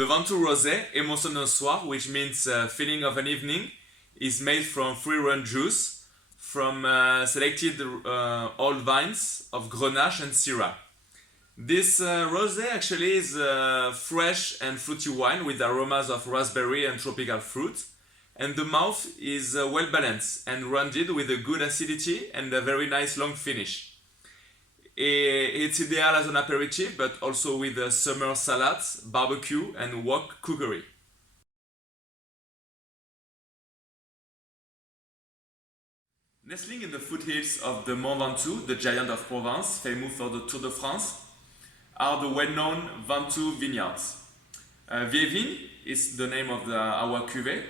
The Ventoux Rosé, émotion d'un soir, which means feeling of an evening, is made from free-run juice from selected old vines of Grenache and Syrah. This rosé actually is fresh and fruity wine with aromas of raspberry and tropical fruit, and the mouth is well balanced and rounded with a good acidity and a very nice long finish. It's ideal as an aperitif, but also with summer salads, barbecue, and wok cookery. Nestling in the foothills of the Mont Ventoux, the giant of Provence, famous for the Tour de France, are the well-known Ventoux vineyards. Vieilles Vignes is the name of our cuvée,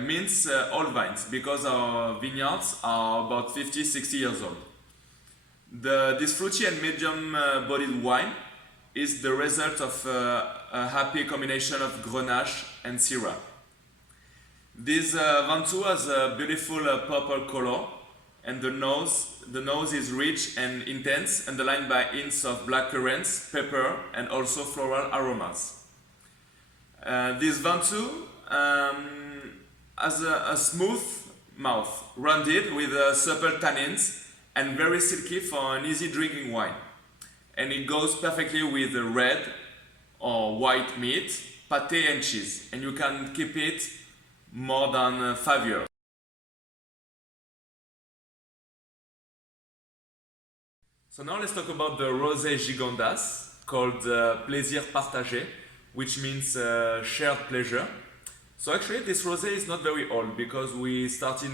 means old vines, because our vineyards are about 50-60 years old. This fruity and medium-bodied wine is the result of a happy combination of Grenache and Syrah. This Ventoux has a beautiful purple color, and the nose is rich and intense, underlined by hints of blackcurrants, pepper, and also floral aromas. This Ventoux has a smooth mouth, rounded with supple tannins, and very silky for an easy drinking wine. And it goes perfectly with red or white meat, pâté and cheese. And you can keep it more than 5 years. So now let's talk about the Rosé Gigondas, called Plaisir Partagé, which means shared pleasure. So actually this rosé is not very old, because we started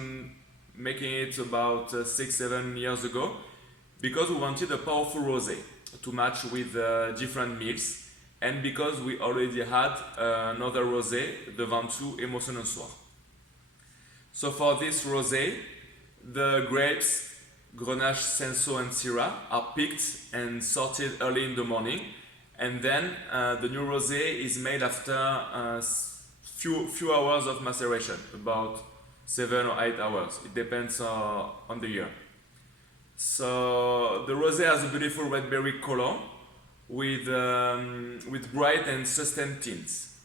making it about 6-7 years ago, because we wanted a powerful rosé to match with different meals, and because we already had another rosé, the Ventoux Émotion d'un soir. So for this rosé, the grapes Grenache, Cinsault and Syrah are picked and sorted early in the morning, and then the new rosé is made after few hours of maceration, about 7 or 8 hours. It depends on the year. So the rosé has a beautiful red berry color with bright and sustained tints.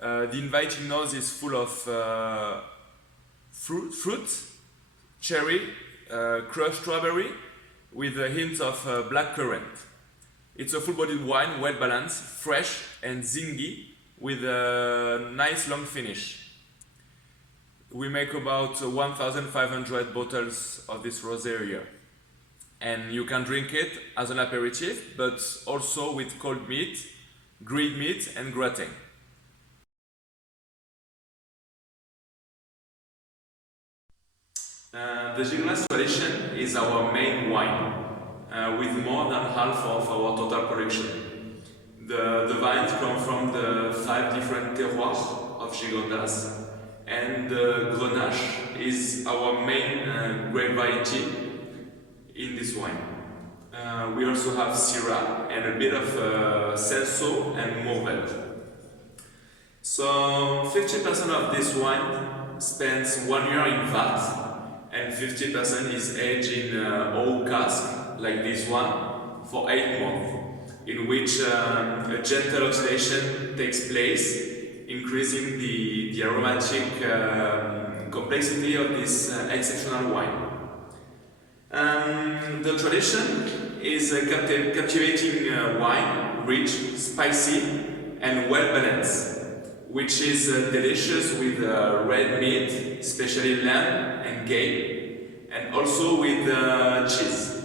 The inviting nose is full of fruit, cherry, crushed strawberry, with a hint of blackcurrant. It's a full-bodied wine, well balanced, fresh and zingy, with a nice long finish. We make about 1,500 bottles of this rosé a year. And you can drink it as an aperitif, but also with cold meat, grilled meat and gratin. The Gigondas tradition is our main wine, with more than half of our total production. The vines come from the 5 different terroirs of Gigondas, and Grenache is our main grape variety in this wine. We also have Syrah and a bit of Cinsault and Mourvèdre. So 50% of this wine spends 1 year in vat, and 50% is aged in oak cask, like this one, for 8 months, in which a gentle oxidation takes place, increasing the aromatic complexity of this exceptional wine. The tradition is a captivating wine, rich, spicy, and well balanced, which is delicious with red meat, especially lamb and game, and also with cheese.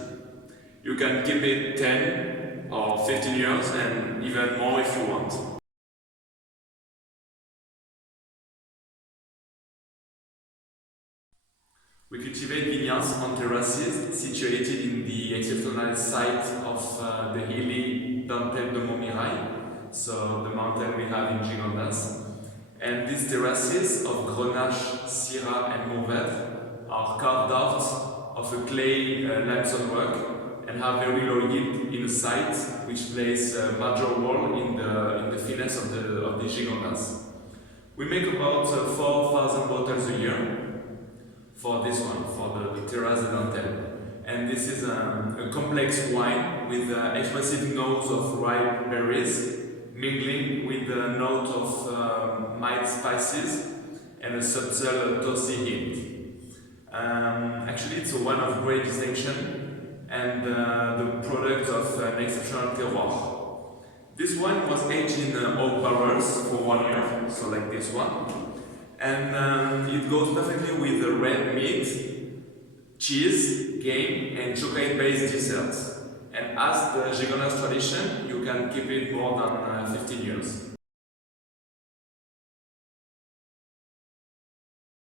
You can keep it 10 or 15 years and even more if you want. We cultivate vineyards on terraces situated in the exceptional site of the hilly Dentelle de Montmirail, so the mountain we have in Gigondas. And these terraces of Grenache, Syrah and Mourvèdre are carved out of a clay limestone rock and have very low yield in the site, which plays a major role in the finesse of the Gigondas. We make about 4,000 bottles a year for this one, for the Terrasse de Dentelle. And this is a complex wine with expressive notes of ripe berries, mingling with a note of mild spices and a subtle toasty hint. Actually, it's one of great distinction and the product of an exceptional terroir. This one was aged in oak barrels for 1 year, so like this one. And it goes perfectly with the red meat, cheese, game, and chocolate-based desserts. And as the Gigonès tradition, you can keep it more than 15 years.